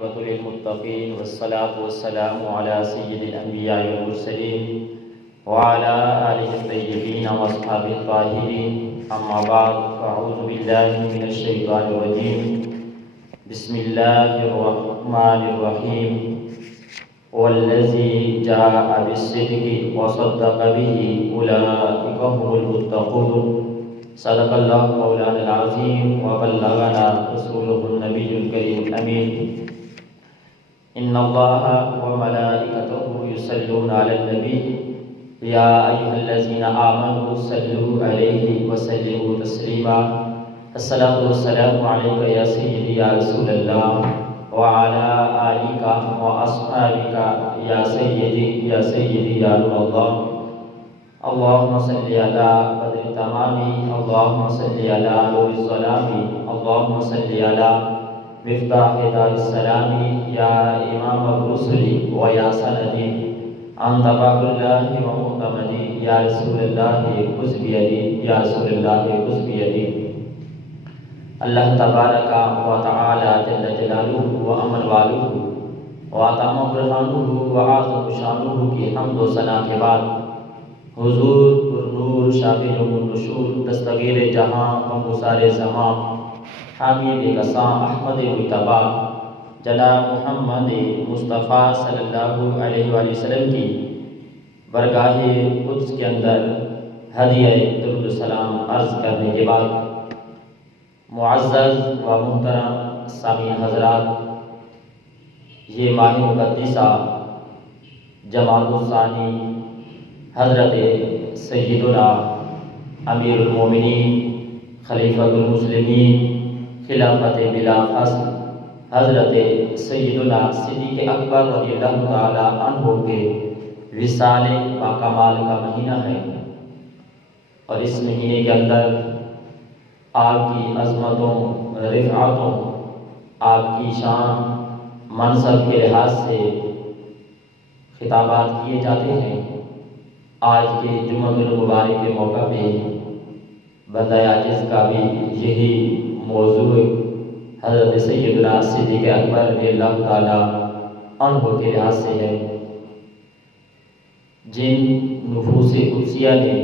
للمتقين والصلاة والسلام على سيد الأنبياء والمرسلين وعلى آله الطيبين وأصحابه الطاهرين. أما بعد، فأعوذ بالله من الشيطان الرجيم. بسم الله الرحمن الرحيم. والذي جاء بالصدق وصدق به أولئك هم المتقون. صدق الله مولانا العظيم وبلغنا رسوله النبي الكريم الأمين. إن الله وملائكته يصلون على النبي يا أيها الذين آمنوا صلوا عليه وسلموا تسليما. الصلاة والسلام عليك يا سيدي يا رسول الله وعلى آلك وأصحابك يا سيدي يا نور الله. اللهم صل على بدر التمام، اللهم صل على نور الظلام، اللهم صل على مفتاح دار السلام يا إمام الرسل ويا سندي أنت باب الله ومعتمدي يا رسول الله خذ بيدي يا رسول الله خذ بيدي. اللہ تبارک و تعالی جل جلالہ و امن والہ و اتم برہانہ و اعظم شانہ کی حمد و ثنا کے بعد حضور پرنور شافع النشور دستگیر جہاں و گزار زمان حامی بے قساں احمد مجتبیٰ جناب محمد مصطفیٰ صلی اللہ علیہ وآلہ وسلم کی برگاہ قدس کے اندر ہدیہ درود السلام عرض کرنے کے بعد، معزز و محترم سامعین حضرات، یہ ماہ مقدسہ جمادی الثانی حضرت سیدنا امیر المومنین خلیفۃ المسلمین خلافت بلا فصل حضرت سیدنا صدیق اکبر رضی اللہ تعالی عنہ کے وصال باکمال کا مہینہ ہے، اور اس مہینے کے اندر آپ کی عظمتوں، رفعتوں، آپ کی شان، منصب کے لحاظ سے خطابات کیے جاتے ہیں۔ آج کے جمعہ المبارک کے موقع پہ بندہ عاجز کا بھی یہی موضوع حضرت سیدنا صدیق اکبر رضی اللہ تعالی عنہ کے لحاظ سے ہے۔ جن نفوس قدسیہ نے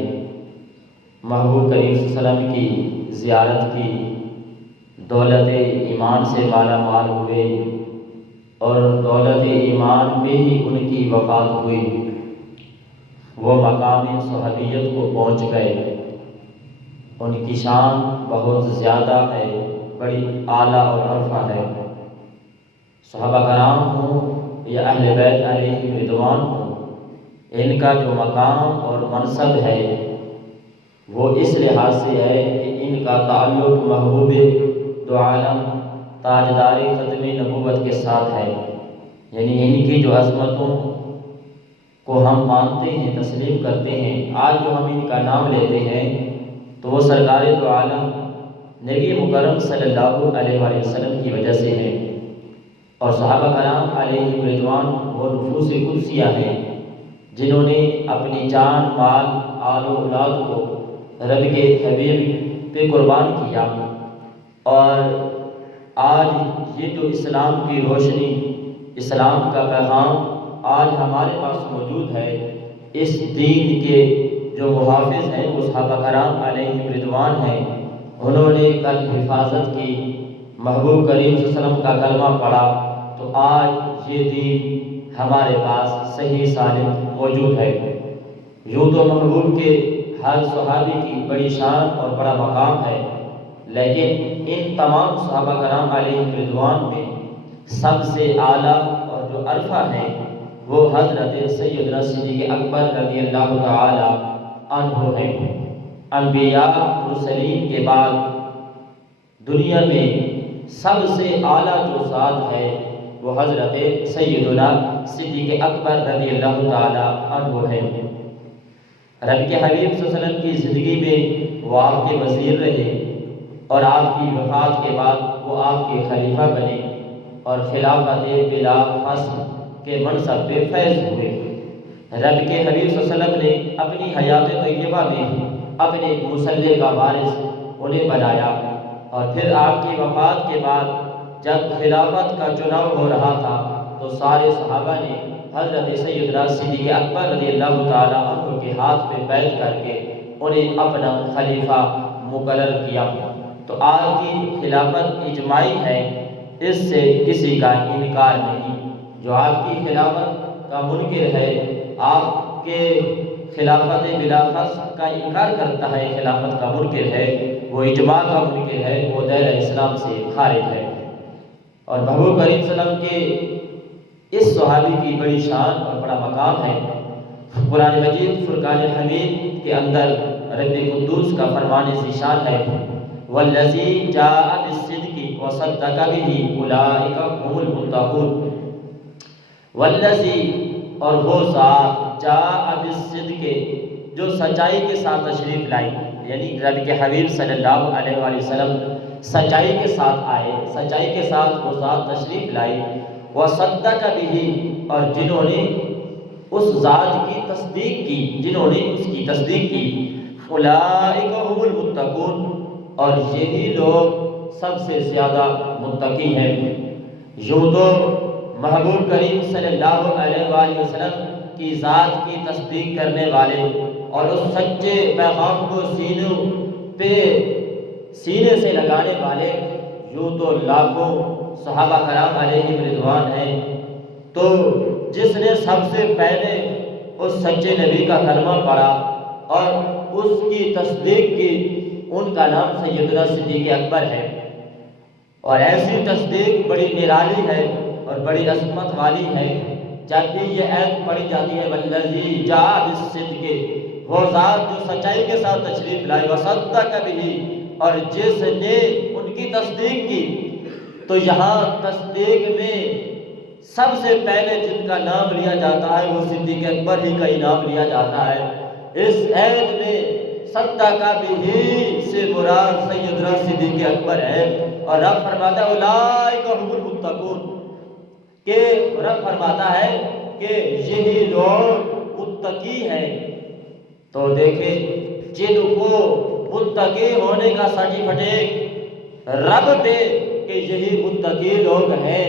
محبوب کریم صلی اللہ علیہ وسلم کی زیارت کی، دولت ایمان سے مالا مال ہوئے اور دولت ایمان میں ہی ان کی وفات ہوئی، وہ مقام صحابیت کو پہنچ گئے۔ ان کی شان بہت زیادہ ہے، بڑی اعلیٰ اور عرفہ ہے۔ صحابہ کرام ہوں یا اہل بیت علیہ رضوان ہوں، ان کا جو مقام اور منصب ہے وہ اس لحاظ سے ہے کہ ان کا تعلق محبوب دو عالم تاجدار ختم نبوت کے ساتھ ہے، یعنی ان کی جو عظمتوں کو ہم مانتے ہیں، تسلیم کرتے ہیں، آج جو ہم ان کا نام لیتے ہیں تو وہ سرکار دو عالم نبی مکرم صلی اللہ علیہ وآلہ وسلم کی وجہ سے ہے۔ اور صحابہ کرام علیہ رضوان وہ نفوس قدسیہ ہیں جنہوں نے اپنی جان، مال، آل و اولاد کو رب کے حبیب پہ قربان کیا، اور آج یہ جو اسلام کی روشنی، اسلام کا پیغام آج ہمارے پاس موجود ہے، اس دین کے جو محافظ ہیں وہ صحابہ کرام علیہ رضوان ہیں۔ انہوں نے کل حفاظت کی، محبوب کریم صلی اللہ علیہ وسلم کا کلمہ پڑھا، تو آج یہ دین ہمارے پاس صحیح سالم موجود ہے۔ یوں تو محبوب کے ہر صحابی کی بڑی شان اور بڑا مقام ہے، لیکن ان تمام صحابہ کرام علیہ رضوان میں سب سے اعلیٰ اور جو عرفہ ہے وہ حضرت سیدنا صدیق اکبر رضی اللہ تعالی عنہ ہے۔ انبیاء مرسلین کے بعد دنیا میں سب سے اعلیٰ جو ذات ہے وہ حضرت سیدنا صدیق اکبر رضی اللہ تعالی عنہ ہے۔ رب کے حبیب صلی اللہ علیہ وسلم کی زندگی میں وہ آپ کے وزیر رہے، اور آپ کی وفات کے بعد وہ آپ کے خلیفہ بنے اور خلافت بلا فصل کے منصب پہ فیض ہوئے۔ رب کے حبیب صلی اللہ علیہ وسلم نے اپنی حیات طیبہ میں اپنے مسلح کا وارث انہیں بنایا، اور پھر آپ کی وفات کے بعد جب خلافت کا چناؤ ہو رہا تھا تو سارے صحابہ نے حضرت سیدنا صدیق اکبر رضی اللہ تعالیٰ عنہ کے ہاتھ پہ بیعت کر کے انہیں اپنا خلیفہ مقرر کیا۔ تو آپ کی خلافت اجماعی ہے، اس سے کسی کا انکار نہیں۔ جو آپ کی خلافت کا منکر ہے، آپ کے خلافت بلا فصل کا انکار کرتا ہے، خلافت کا منکر ہے، وہ اجماع کا منکر ہے، وہ دائرہ اسلام سے خارج ہے۔ اور محبوب کریم صلی اللہ علیہ وسلم کے اس صحابی کی بڑی شان اور بڑا مقام ہے۔ قرآن مجید فرقان حمید کے اندر رب قدوس کا فرمان ذیشان ہے، والذی جاء بالصدق وصدق به اولئک هم المتقون۔ والذی، اور وہ ذات، جاء بالصدق، جو سچائی کے ساتھ تشریف لائی، یعنی رب کے حبیب صلی اللہ علیہ وآلہ وسلم سچائی کے ساتھ آئے، سچائی کے ساتھ وہ ذات تشریف لائی، وصدق به، اور جنہوں نے اس ذات کی تصدیق کی، جنہوں نے اس کی تصدیق کی، اولئک هم المتقون، اور یہی لوگ سب سے زیادہ متقی ہیں۔ یوں تو محبوب کریم صلی اللہ علیہ وآلہ وسلم کی ذات کی تصدیق کرنے والے اور اس سچے پیغام کو سینے سے لگانے والے یوں تو لاکھوں صحابہ کرام علیہم رضوان ہیں، تو جس نے سب سے پہلے اس سچے نبی کا کلمہ پڑھا اور اس کی تصدیق کی، ان کا نام سیدنا صدیق اکبر ہے۔ اور ایسی تصدیق بڑی نرالی ہے اور بڑی عظمت والی ہے۔ جب بھی یہ آیت پڑھی جاتی ہے، والذی جاء بالصدق، وہ ذات جو سچائی کے ساتھ تشریف لائی، وصدق به، اور جس نے ان کی تصدیق کی، تو یہاں تصدیق میں سب سے پہلے جن کا نام لیا جاتا ہے وہ صدیق اکبر ہی کا نام لیا جاتا ہے۔ اس آیت میں صدق به سے مراد سیدنا صدیق اکبر ہے، اور رب فرماتا ہے اولئک هم المتقون، کہ رب فرماتا ہے کہ یہی لوگ متقی ہیں۔ تو دیکھیں، جن کو متقی ہونے کا سرٹیفکیٹ رب دے کہ یہی متقی لوگ ہیں،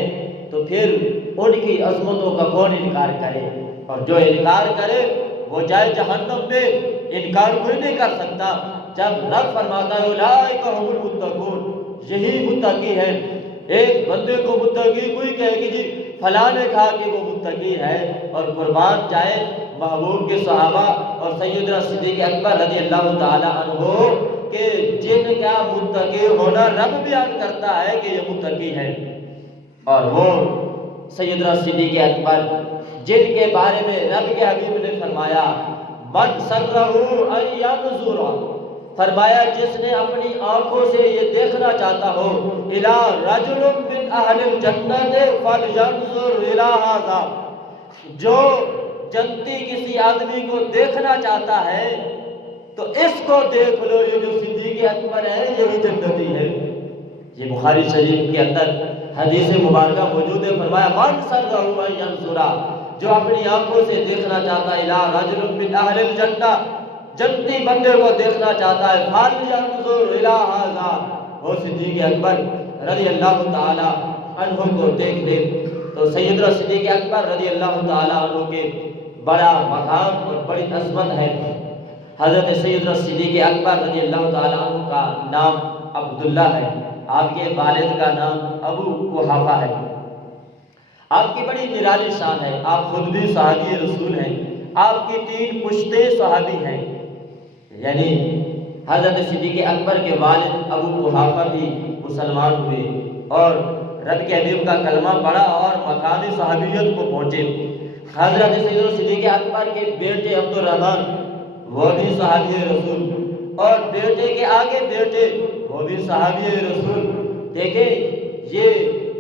تو پھر ان کی عظمتوں کا کون انکار کرے؟ اور جو انکار کرے وہ جائے جہنم میں، انکار کوئی نہیں کر سکتا۔ جب رب فرماتا ہے اولئک هم المتقون، یہی متقی ہے، ایک بندے کو متقی کوئی کہے کہ جی فلاں نے کہا کہ وہ متقی ہے، اور قربان جائے محبوب کے صحابہ اور سیدنا صدیق اکبر رضی اللہ تعالی عنہ کہ جن کا متقی ہونا رب بیان کرتا ہے کہ یہ متقی ہے۔ اور وہ سیدنا صدیق اکبر جن کے بارے میں رب کے حبیب نے فرمایا من سرہ ان ینظر، فرمایا جس نے اپنی آنکھوں سے یہ دیکھنا چاہتا ہو الی رجل من اہل الجنت فلینظر الی ھذا، جو جنتی کسی آدمی کو دیکھنا چاہتا ہے تو اس کو دیکھ لو، یہ جو صدیق اکبر ہے یہی جنتی ہے۔ یہ بخاری شریف کے اندر حدیث مبارکہ موجود ہے، فرمایا من سرہ ان ینظر، جو اپنی آنکھوں سے دیکھنا چاہتا ہے الی رجل من اہل الجنہ، جنتی بندے کو دیکھنا چاہتا ہے، فلینظر الی ھذا، وہ صدیق اکبر رضی اللہ تعالی عنہ کو دیکھ لے۔ تو سیدنا صدیق اکبر رضی اللہ تعالی عنہ کے بڑا مقام اور بڑی عظمت ہے۔ حضرت سیدنا صدیق اکبر رضی اللہ تعالی عنہ کا نام عبداللہ ہے، آپ کے والد کا نام ابو قحافہ ہے۔ آپ کی بڑی نرالی شان ہے، آپ خود بھی صحابی رسول ہیں، آپ کی 3 پشتے صحابی ہیں، یعنی حضرت صدیق اکبر کے والد ابو قحافہ بھی مسلمان ہوئے اور رب کے حبیب کا کلمہ پڑھا اور مقامی صحابیت کو پہنچے۔ حضرت سیدنا صدیق اکبر کے بیٹے عبد الرحمن وہ بھی صحابی رسول، اور بیٹے کے آگے بیٹے وہ بھی صحابی رسول۔ دیکھیں یہ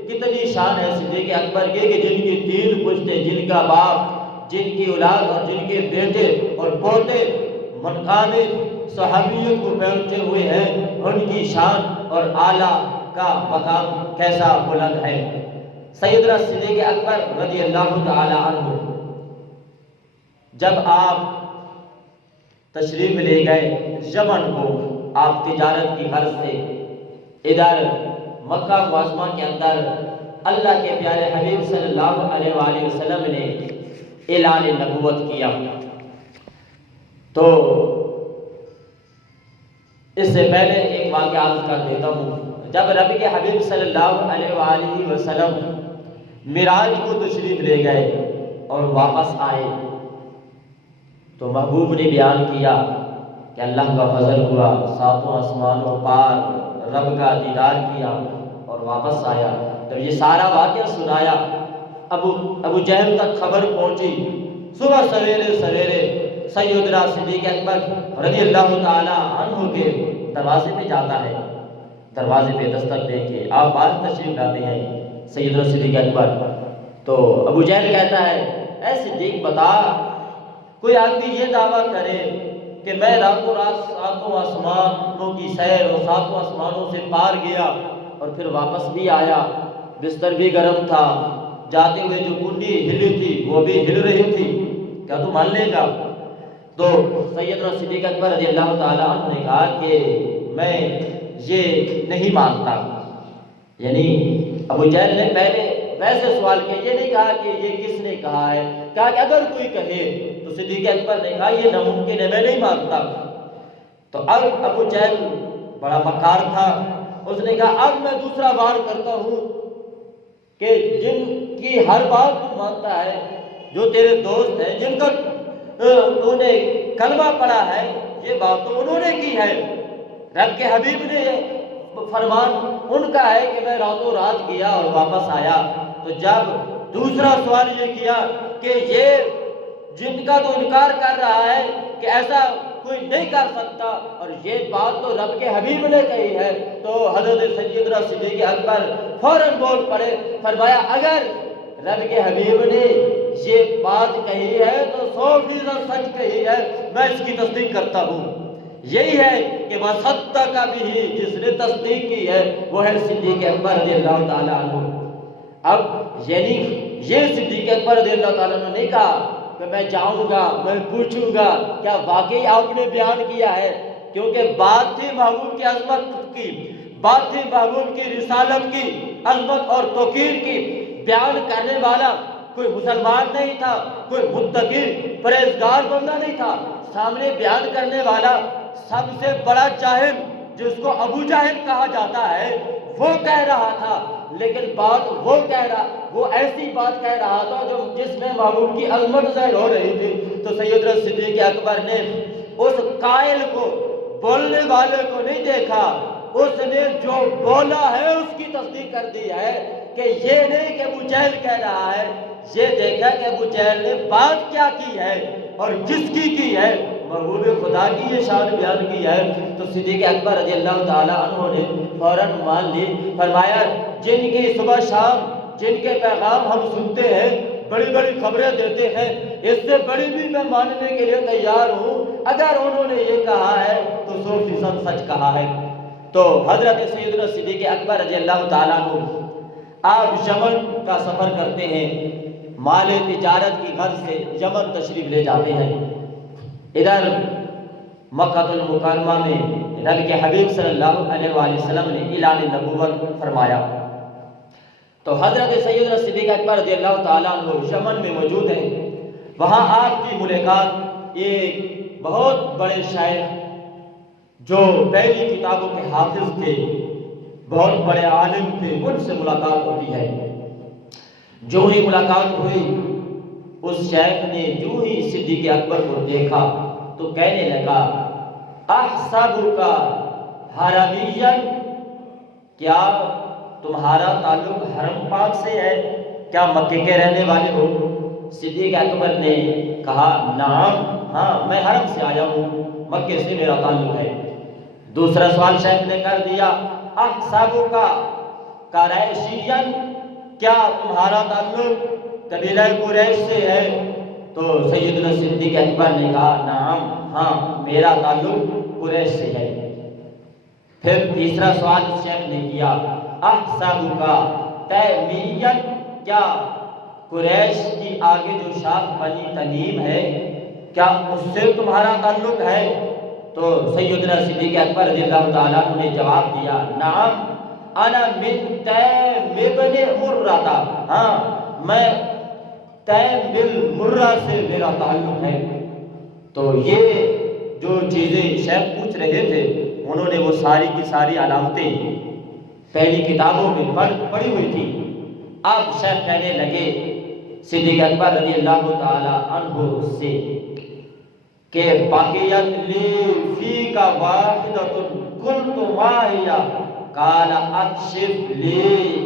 کتنی شان ہے صدیق اکبر کے کہ جن کی 3 پشتے، جن کا باپ، جن کی اولاد اور جن کے بیٹے اور پوتے مقام صحابیت کو پہنچے ہوئے ہیں، ان کی شان اور اعلیٰ کا مقام کیسا بلند ہے۔ سیدنا صدیق اکبر رضی اللہ تعالی عنہ جب آپ تشریف لے گئے یمن کو، آپ تجارت کی غرض سے ادھر مکہ معظمہ کے اندر اللہ کے پیارے حبیب صلی اللہ علیہ وآلہ وسلم نے اعلان نبوت کیا. تو اس سے پہلے ایک واقعہ عرض کر دیتا ہوں. جب رب کے حبیب صلی اللہ علیہ وآلہ وسلم معراج کو تشریف لے گئے اور واپس آئے تو محبوب نے بیان کیا کہ اللہ کا فضل ہوا، ساتوں آسمانوں پار رب کا دیدار کیا اور واپس آیا. جب یہ سارا واقعہ سنایا ابو جہل تک خبر پہنچی. صبح سویرے سیدنا صدیق اکبر رضی اللہ تعالی عنہ کے دروازے پہ جاتا ہے. دروازے پہ دستک دے کے آپ باہر تشریف لاتے ہیں سیدنا صدیق اکبر. تو ابو جہل کہتا ہے اے صدیق بتا، کوئی آدمی یہ دعویٰ کرے کہ میں راتوں رات ساتوں آسمانوں کی سیر اور ساتوں آسمانوں سے پار گیا اور پھر واپس بھی آیا، بستر بھی گرم تھا، جاتے ہوئے جو کنڈی ہلی تھی وہ بھی ہل رہی تھی، کیا تو مان لے گا؟ تو سیدنا صدیق اکبر رضی اللہ تعالیٰ عنہ نے کہا کہ میں یہ نہیں مانتا. یعنی ابو جہل نے پہلے ویسے سوال کیا، یہ نہیں کہا کہ یہ کس نے کہا ہے، کہا کہ اگر کوئی کہے تو صدیق اکبر نے کہا یہ ناممکن ہے، میں نہیں مانتا. تو اب ابو جہل بڑا مکار تھا، اس نے کہا اب میں دوسرا وار کرتا ہوں کہ جن کی ہر بات تو مانتا ہے، جو تیرے دوست ہیں، جن کا تو نے کلمہ پڑھا ہے، یہ بات تو انہوں نے کی ہے. رب کے حبیب نے فرمان ان کا ہے کہ میں راتوں رات گیا اور واپس آیا. تو جب دوسرا سوال یہ کیا کہ یہ جن کا تو انکار کر رہا ہے کہ ایسا کوئی نہیں کر سکتا اور یہ بات تو رب کے حبیب نے کہی ہے، تو حضرت سیدنا صدیق اکبر فوراً بول پڑے، فرمایا اگر رب کے حبیب نے یہ بات کہی ہے تو 100% سچ کہی ہے، میں اس کی تصدیق کرتا ہوں. یہی ہے کہ وصدق بھی، جس نے تصدیق کی ہے وہ ہے صدیق اکبر رضی اللہ تعالیٰ عنہ. اب یعنی یہ صدیق اکبر رضی اللہ تعالیٰ عنہ نے کہا کہ میں جاؤں گا، میں پوچھوں گا کیا واقعی آپ نے بیان کیا ہے، کیونکہ بات تھی محبوب کی عظمت کی، بات تھی محبوب کی رسالت کی، عظمت اور توقیر کی. بیان کرنے والا کوئی مسلمان نہیں تھا، کوئی متقی پرہیزگار بندہ نہیں تھا، سامنے بیان کرنے والا سب سے بڑا جاہل جس کو ابو جہل کہا جاتا ہے وہ کہہ رہا تھا. لیکن بات وہ ایسی بات کہہ رہا تھا جو جس میں محبوب کی عظمت ظاہر ہو رہی تھی. تو سیدنا صدیق اکبر نے اس قائل کو، بولنے والے کو نہیں دیکھا، اس نے جو بولا ہے اس کی تصدیق کر دی ہے کہ یہ نہیں کہ ابو جہل کہہ رہا ہے، یہ دیکھا کہ ابو جہل نے بات کیا کی ہے اور جس کی ہے محبوب خدا کی یہ شان بیان کی ہے. تو صدیق اکبر رضی اللہ تعالیٰ عنہ نے فوراً مان لی. فرمایا جن کی صبح شام جن کے پیغام ہم سنتے ہیں، بڑی بڑی خبریں دیتے ہیں، اس سے بڑی بھی میں ماننے کے لیے تیار ہوں. اگر انہوں نے یہ کہا ہے تو 100% سچ کہا ہے. تو حضرت سیدنا صدیق اکبر رضی اللہ تعالیٰ عنہ آپ یمن کا سفر کرتے ہیں، مال تجارت کی غرض سے یمن تشریف لے جاتے ہیں. ادھر مکہ المکرمہ میں رب کے حبیب صلی اللہ علیہ وآلہ وسلم نے اعلان نبوت فرمایا. تو حضرت سیدنا صدیق اکبر رضی اللہ تعالیٰ عنہ یمن میں موجود ہیں. وہاں آپ کی ملاقات ایک بہت بڑے شاعر جو پہلی کتابوں کے حافظ تھے، بہت بڑے عالم تھے، ان سے ملاقات ہوتی ہے. جو ہی ملاقات ہوئی اس شیخ نے جو ہی صدیق اکبر کو دیکھا تو کہنے لگا احسبک حرمیا، کیا تمہارا تعلق حرم پاک سے ہے، کیا مکے کے رہنے والے ہو؟ صدیق اکبر نے کہا نعم، ہاں میں حرم سے آیا ہوں، مکے سے میرا تعلق ہے. دوسرا سوال شیخ نے کر دیا احسبک قریشیا، کیا تمہارا تعلق قبیلہ قریش سے ہے؟ تو سیدنا صدیق اکبر نے کہا نعم، ہاں میرا تعلق قریش سے ہے. پھر تیسرا سوال شیخ نے کیا احسبک تیمیا، کیا قریش کی آگے جو شاخ بنی تمیم ہے کیا اس سے تمہارا تعلق ہے؟ تو سیدنا صدیق اکبر رضی اللہ تعالیٰ عنہ نے جواب دیا نعم انا من تیم ابن مرہ تھا، ہاں میں تیم بن مرہ سے میرا تعلق ہے۔ تو یہ جو چیزیں شیخ پوچھ رہے تھے انہوں نے وہ ساری کی ساری علامتیں پہلی کتابوں میں پڑھی ہوئی تھی۔ اب شیخ کہنے لگے صدیق اکبر رضی اللہ تعالی عنہ سے کہ بقیت لی فیک واحدۃ قلت ما ہی قال اکشف لی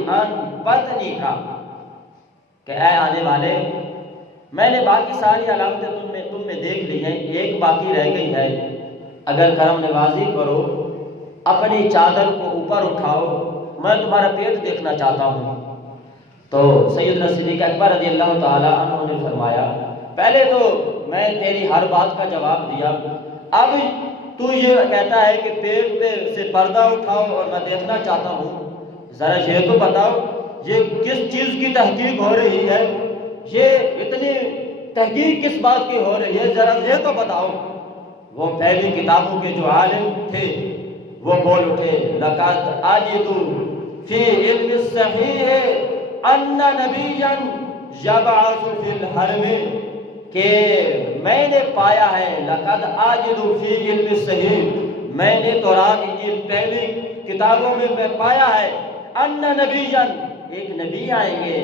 عن بطنک، کہ اے آنے والے میں نے باقی ساری علامتیں تم میں دیکھ لی ہیں، ایک باقی رہ گئی ہے، اگر کرم نوازی کرو اپنی چادر کو اوپر اٹھاؤ، میں تمہارا پیٹ دیکھنا چاہتا ہوں۔ تو سیدنا صدیق اکبر رضی اللہ تعالیٰ عنہ نے فرمایا پہلے تو میں تیری ہر بات کا جواب دیا، اب تو یہ کہتا ہے کہ پیٹ پہ سے پردہ اٹھاؤ اور میں دیکھنا چاہتا ہوں، ذرا یہ تو بتاؤ یہ کس چیز کی تحقیق ہو رہی ہے، یہ اتنی تحقیق کس بات کی ہو رہی ہے، ذرا یہ تو بتاؤ۔ وہ پہلی کتابوں کے جو عالم تھے وہ بول اٹھے لقد اجد فی علم الصحیح ان نبیا یبعث فی الحرم، کہ میں نے پایا ہے لقد اجد فی علم الصحیح، میں نے تورات انجیل پہلی کتابوں میں پایا ہے ان نبیا ایک نبی آئیں گے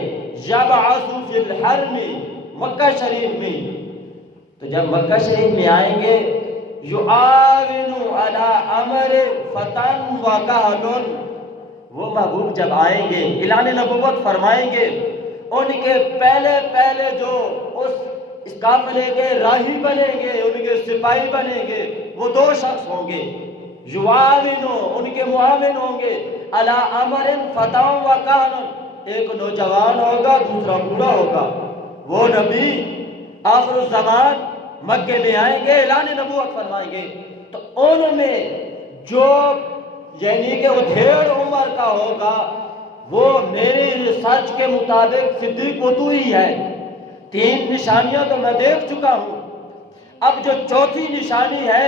یبعث فی الحرم مکہ شریف میں، تو جب مکہ شریف میں آئیں گے یعاون علی امر فتن و کہل، وہ محبوب جب آئیں گے اعلان نبوت فرمائیں گے، ان کے پہلے جو اس قافلے کے راہی بنیں گے، ان کے سپاہی بنیں گے، وہ دو شخص ہوں گے، یعاون ان کے معاون ہوں گے، علی امر فتن و کہل، ایک نوجوان ہوگا دوسرا بوڑھا ہوگا، وہ نبی آخر الزمان مکے میں آئیں گے اعلان نبوت فرمائیں گے، تو ان میں جو یعنی کہ ادھیڑ عمر کا ہوگا وہ میری ریسرچ کے مطابق صدیق تو ہی ہے، 3 نشانیاں تو میں دیکھ چکا ہوں، اب جو چوتھی نشانی ہے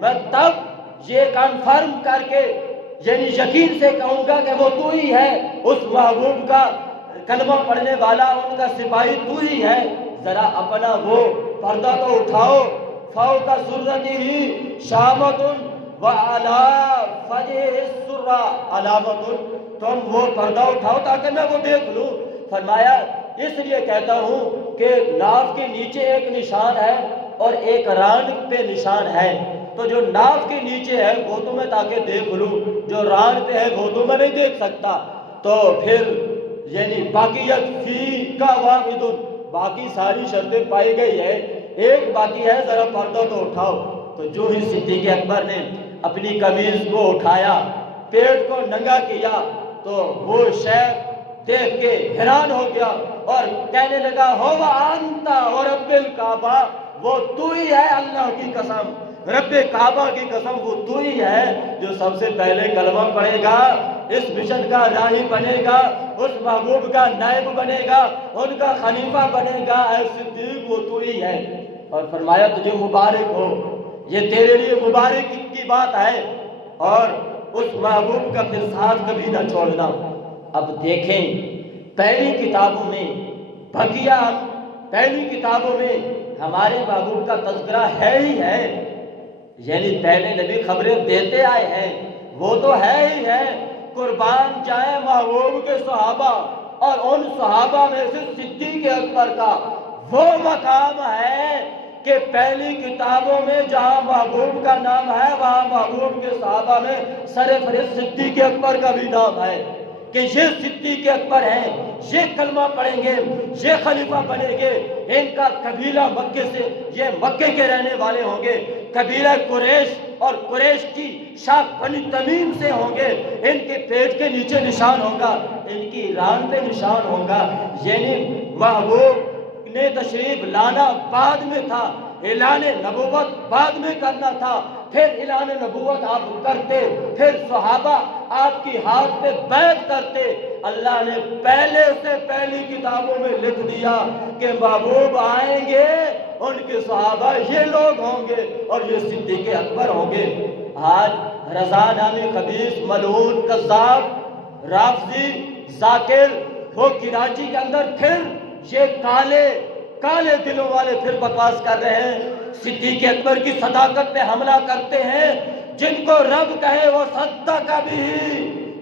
میں تب یہ کنفرم کر کے یعنی یقین سے کہوں گا کہ وہ تو ہی ہے، اس محبوب کا کلمہ پڑھنے والا ان کا سپاہی تو ہی ہے، ذرا اپنا وہ پردہ تو اٹھاؤ، فوق سرتہ شامۃ وعلی فجہ السرہ علامۃ، تم وہ پردہ اٹھاؤ تاکہ میں وہ دیکھ لوں۔ فرمایا اس لیے کہتا ہوں کہ ناف کے نیچے ایک نشان ہے اور ایک ران پہ نشان ہے، تو جو ناف کے نیچے ہے وہ تو میں تاکہ دیکھ لوں، جو ران پہ ہے وہ تو میں نہیں دیکھ سکتا، تو پھر یعنی باقیت فی کا واحد، باقی ساری شرطیں پائی گئی ہے، ایک باقی ہے ذرا پردہ تو اٹھاؤ۔ تو جو ہی صدیق اکبر نے اپنی قمیض کو اٹھایا پیٹ کو ننگا کیا تو وہ شیخ دیکھ کے حیران ہو گیا اور کہنے لگا ہو انت اور رب الکعبہ، وہ تو ہی ہے اللہ کی قسم، رب کعبہ کی قسم وہ تو ہی ہے جو سب سے پہلے کلمہ پڑھے گا، اس مشن کا راہی بنے گا، اس محبوب کا نائب بنے گا، ان کا خلیفہ بنے گا، اے صدیق وہ تو ہی ہے۔ اور فرمایا تجھے مبارک ہو، یہ تیرے لیے مبارک کی بات ہے، اور اس محبوب کا پھر ساتھ کبھی نہ چھوڑنا۔ اب دیکھیں پہلی کتابوں میں بقیہ پہلی کتابوں میں ہمارے محبوب کا تذکرہ ہے ہی ہے، یعنی پہلے نبی خبریں دیتے آئے ہیں، وہ تو ہے ہی ہے، قربان جائیں محبوب کے صحابہ، اور ان صحابہ میں سے صدیق اکبر کا وہ مقام ہے کہ پہلی کتابوں میں جہاں محبوب کا نام ہے وہاں محبوب کے صحابہ میں سرفہرست صدیق اکبر کا بھی نام ہے کہ یہ صدیق اکبر ہیں، یہ کلمہ پڑھیں گے، یہ خلیفہ بنیں گے، ان کا قبیلہ مکے سے، یہ مکے کے رہنے والے ہوں گے، قبیلہ قریش اور قریش کی شاخ بنی تمیم سے ہوں گے، ان کے پیٹ کے نیچے نشان ہوگا، ان کی ران پہ نشان ہوگا، یعنی محبوب نے تشریف لانا بعد میں تھا، اعلان نبوت بعد میں کرنا تھا، پھر اعلان نبوت آپ کرتے، پھر صحابہ آپ کی ہاتھ پہ بیعت کرتے، اللہ نے پہلے سے پہلی کتابوں میں لکھ دیا کہ محبوب آئیں گے، ان کے صحابہ یہ لوگ ہوں گے اور یہ صدیق اکبر ہوں گے۔ آج رضا نامی خبیث ملعون کذاب رافضی، ذاکر وہ کراچی کے اندر پھر یہ کالے کالے دلوں والے پھر بکواس کر رہے ہیں، صدیق اکبر کی صداقت پہ حملہ کرتے ہیں، جن کو رب کہے وہ صدق بھی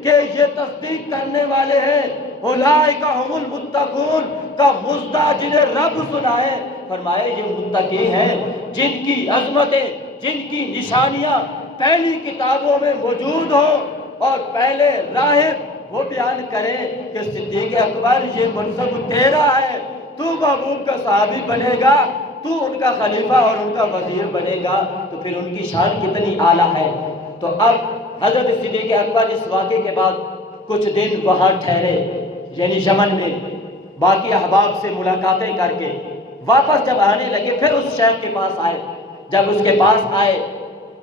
کہ یہ تصدیق کرنے والے ہیں، اولئک هم المتقون کا مژدہ جنہیں رب سنائے، فرمائے یہ متقی ہیں جن کی عظمتیں، جن کی نشانیاں پہلی کتابوں میں موجود ہوں، اور پہلے راہب وہ بیان کریں کہ صدیق اکبر یہ منصب تیرا ہے، تو محبوب کا صحابی بنے گا، تو ان کا خلیفہ اور ان کا وزیر بنے گا، تو پھر ان کی شان کتنی اعلیٰ ہے۔ تو اب حضرت صدیق اکبر اس واقعے کے بعد کچھ دن وہاں ٹھہرے، یعنی یمن میں، باقی احباب سے ملاقاتیں کر کے واپس جب آنے لگے پھر اس شیخ کے پاس آئے۔ جب اس کے پاس آئے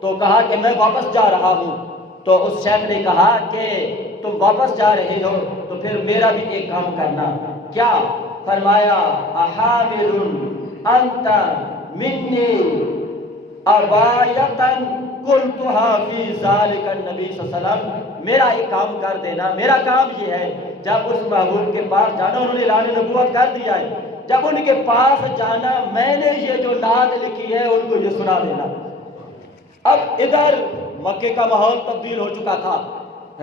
تو کہا کہ میں واپس جا رہا ہوں، تو اس شیخ نے کہا کہ تم واپس جا رہے ہو تو پھر میرا بھی ایک کام کرنا۔ کیا؟ فرمایا احامل انت منی ابایتن قلتها فی ذالک النبی صلی اللہ علیہ وسلم، میرا ایک کام کر دینا۔ میرا کام یہ ہے جب اس محبوب کے پاس جانا، انہوں نے اعلان نبوت کر دیا ہے، جب ان کے پاس جانا میں نے یہ جو نعت لکھی ہے ان کو یہ سنا دینا۔ اب ادھر مکے کا ماحول تبدیل ہو چکا تھا،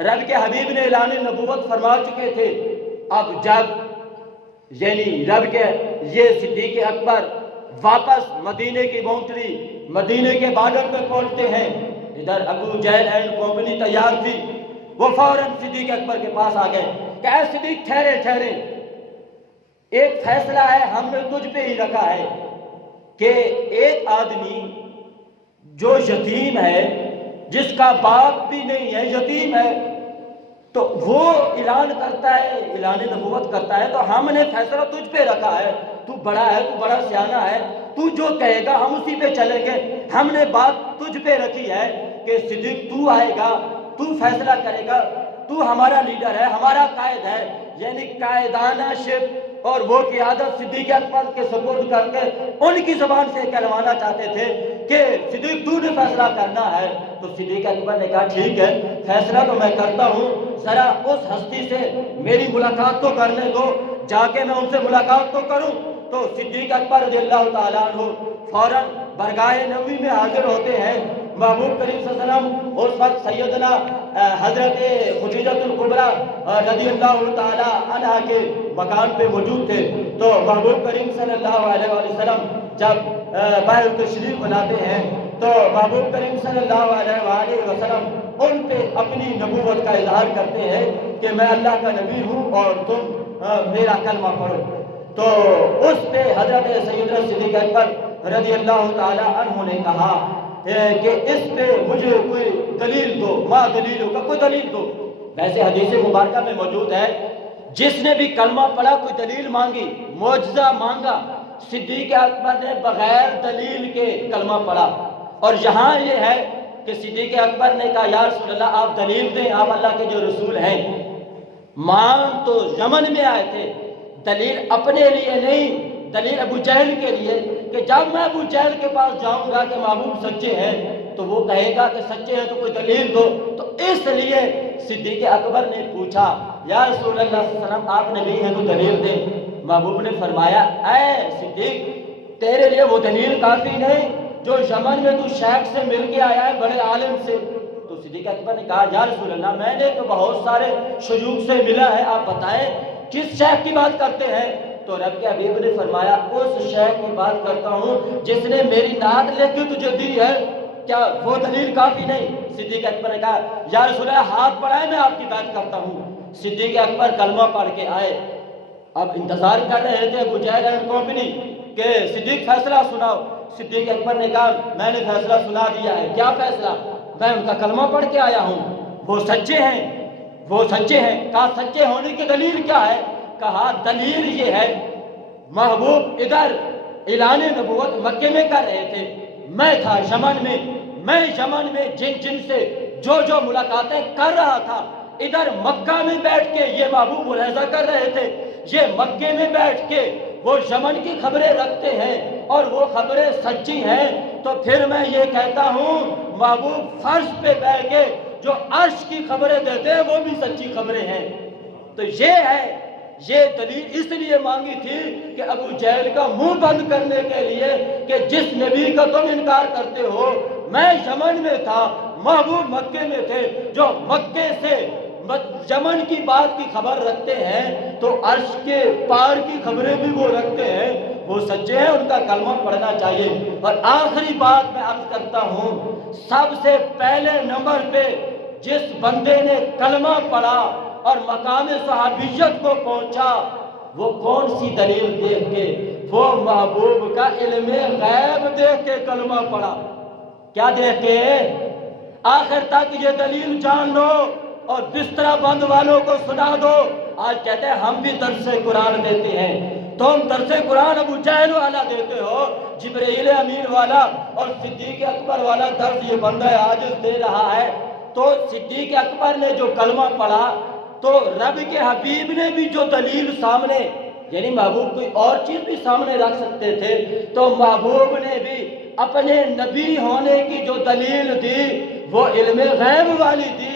رب کے حبیب نے اعلان نبوت فرما چکے تھے۔ اب جب یعنی رب کے یہ صدیق اکبر واپس مدینے کی باؤنڈری، مدینے کے بارڈر پہ پہنچتے ہیں، ادھر ابو جہل اینڈ کمپنی تیار تھی، وہ فوراً صدیق اکبر کے پاس آ گئے کہ اے صدیق ٹھہرے، ایک فیصلہ ہے ہم نے تجھ پہ ہی رکھا ہے کہ ایک آدمی جو یتیم ہے، جس کا باپ بھی نہیں ہے، یتیم ہے، تو وہ اعلان کرتا ہے، اعلان نبوت کرتا ہے، تو ہم نے فیصلہ تجھ پہ رکھا ہے، تو بڑا ہے، تو بڑا سیانہ ہے، تو جو کہے گا ہم اسی پہ چلیں گے، ہم نے بات تجھ پہ رکھی ہے کہ صدیق تو آئے گا، تو فیصلہ کرے گا، تو ہمارا لیڈر ہے، ہمارا قائد ہے، یعنی قائدانہ شپ اور وہ قیادت صدیق اکبر کے سپرد کر کے ان کی زبان سے کہلوانا چاہتے تھے کہ صدیق تو نے فیصلہ کرنا ہے۔ تو صدیق اکبر نے کہا ٹھیک ہے، فیصلہ تو میں کرتا ہوں، ذرا اس ہستی سے میری ملاقات تو کرنے دو، جا کے میں ان سے ملاقات تو کروں۔ تو صدیق اکبر رضی اللہ تعالیٰ عنہ فوراً برگاہ نبوی میں حاضر ہوتے ہیں۔ محبوب کریم صلی اللہ علیہ وسلم اس وقت سیدنا حضرت خدیجہ الکبریٰ رضی اللہ تعالیٰ عنہ کے مکان پہ موجود تھے۔ تو محبوب کریم صلی اللہ علیہ وسلم جب باہر تشریف بناتے ہیں تو محبوب کریم صلی اللہ علیہ وسلم ان پہ اپنی نبوت کا اظہار کرتے ہیں کہ میں اللہ کا نبی ہوں اور تم میرا کلمہ پڑھو۔ تو اس پہ حضرت سیدنا صدیق اکبر رضی اللہ تعالیٰ عنہ نے کہا کہ اس پہ مجھے کوئی دلیل دو، ما دلیل کا کوئی دلیل دو۔ ویسے حدیث مبارکہ میں موجود ہے جس نے بھی کلمہ پڑھا کوئی دلیل مانگی، معجزہ مانگا، صدیق اکبر نے بغیر دلیل کے کلمہ پڑھا۔ اور یہاں یہ ہے کہ صدیق اکبر نے کہا یا رسول اللہ آپ دلیل دیں، آپ اللہ کے جو رسول ہیں۔ مان تو یمن میں آئے تھے، دلیل اپنے لیے نہیں، دلیل ابو جہل کے لیے کہ جب میں ابو جہل کے پاس جاؤں گا کہ محبوب سچے ہیں تو وہ کہے گا کہ سچے ہیں تو کوئی دلیل دو۔ تو اس لیے صدیق اکبر نے پوچھا یا رسول اللہ صلی اللہ علیہ وسلم آپ نبی ہیں تو دلیل دیں۔ محبوب نے فرمایا اے صدیق تیرے لیے وہ دلیل کافی نہیں جو یمن میں تو شیخ سے مل کے آیا ہے، بڑے عالم سے۔ تو صدیق اکبر نے کہا یا رسول اللہ میں نے تو بہت سارے شیوخ سے ملا ہے، آپ بتائیں کس شیخ کی بات کرتے ہیں؟ تو رب کے حبیب نے فرمایا اس شیخ کی بات کرتا ہوں جس نے میری نعت لکھ کے تجھے دی ہے، کیا وہ دلیل کافی نہیں؟ صدیق اکبر نے کہا یا رسول اللہ ہاتھ بڑھائے میں آپ کی بات کرتا ہوں۔ صدیق اکبر کلمہ پڑھ کے آئے، اب انتظار کر رہے تھے ابو جہل اینڈ کمپنی کہ صدیق فیصلہ سناؤ۔ صدیق اکبر نے کہا میں نے فیصلہ سنا دیا ہے۔ کیا فیصلہ؟ میں ان کا کلمہ پڑھ کے آیا ہوں، وہ سچے ہیں، وہ سچے ہیں۔ کہا سچے ہونے کی دلیل کیا ہے؟ کہا دلیل یہ ہے محبوب ادھر اعلان نبوت مکے میں کر رہے تھے، میں تھا یمن میں، میں یمن میں جن سے جو ملاقاتیں کر رہا تھا، ادھر مکہ میں بیٹھ کے یہ محبوب ملاحظہ کر رہے تھے، یہ مکے میں بیٹھ کے وہ یمن کی خبریں رکھتے ہیں اور وہ خبریں سچی ہیں۔ تو پھر میں یہ کہتا ہوں محبوب فرش پہ بیٹھ کے جو عرش کی خبریں دیتے ہیں وہ بھی سچی خبریں ہیں۔ تو یہ دلیل اس لیے مانگی تھی کہ ابو جہل کا منہ بند کرنے کے لیے کہ جس نبی کا تم انکار کرتے ہو، میں یمن میں تھا، محبوب مکے میں تھے، جو مکے سے یمن کی بات کی خبر رکھتے ہیں تو عرش کے پار کی خبریں بھی وہ رکھتے ہیں، وہ سچے ہیں، ان کا کلمہ پڑھنا چاہیے۔ اور آخری بات میں عرض کرتا ہوں، سب سے پہلے نمبر پہ جس بندے نے کلمہ پڑھا اور مقام صحابیت کو پہنچا، وہ کون سی دلیل دیکھ کے؟ وہ محبوب کا علم غیب دیکھ کے کلمہ پڑھا۔ کیا دیکھ کے؟ آخر تک یہ دلیل جان لو اور بسترہ بند والوں کو سنا دو۔ آج کہتے ہیں ہم بھی درس قرآن دیتے ہیں، تم درس قرآن ابو جہل والا دیتے ہو، جبرائیل امین والا اور صدیق اکبر والا درس یہ بندہ عاجز دے رہا ہے۔ تو صدیق اکبر نے جو کلمہ پڑھا تو رب کے حبیب نے بھی جو دلیل سامنے، یعنی محبوب کوئی اور چیز بھی سامنے رکھ سکتے تھے، تو محبوب نے بھی اپنے نبی ہونے کی جو دلیل دی وہ علم غیب والی دی،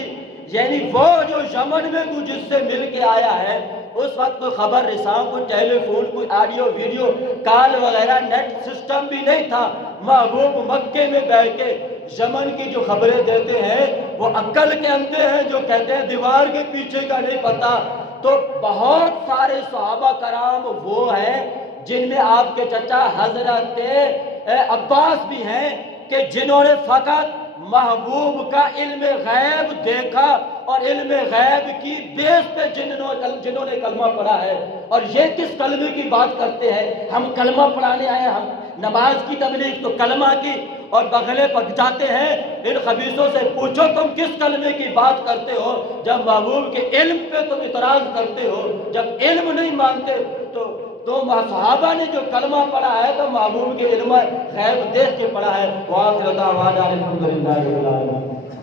یعنی وہ جو یمن میں تو جس سے مل کے آیا ہے، اس وقت کوئی خبر رساں، کوئی ٹیلی فون، کوئی آڈیو ویڈیو کال وغیرہ نیٹ سسٹم بھی نہیں تھا۔ محبوب مکے میں بیٹھ کے یمن کی جو خبریں دیتے ہیں وہ عقل کے اندھے ہیں، جو کہتے ہیں دیوار کے پیچھے کا نہیں پتا۔ تو بہت سارے صحابہ کرام وہ ہیں جن میں آپ کے چچا حضرت عباس بھی ہیں کہ جنہوں نے فقط محبوب کا علم غیب دیکھا اور علم غیب کی بیس پہ جنہوں نے کلمہ پڑھا ہے۔ اور یہ کس کلمے کی بات کرتے ہیں؟ ہم کلمہ پڑھانے آئے، ہم نماز کی تبلیغ تو کلمہ کی، اور بغلے پک جاتے ہیں۔ ان خبیثوں سے پوچھو تم کس کلمے کی بات کرتے ہو؟ جب محبوب کے علم پہ تم اعتراض کرتے ہو، جب علم نہیں مانتے تو صحابہ نے جو کلمہ پڑھا ہے تو محبوب کے علم غیب دیکھ کے پڑھا ہے۔ وآخر دعوانا الحمدللہ رب العالمین۔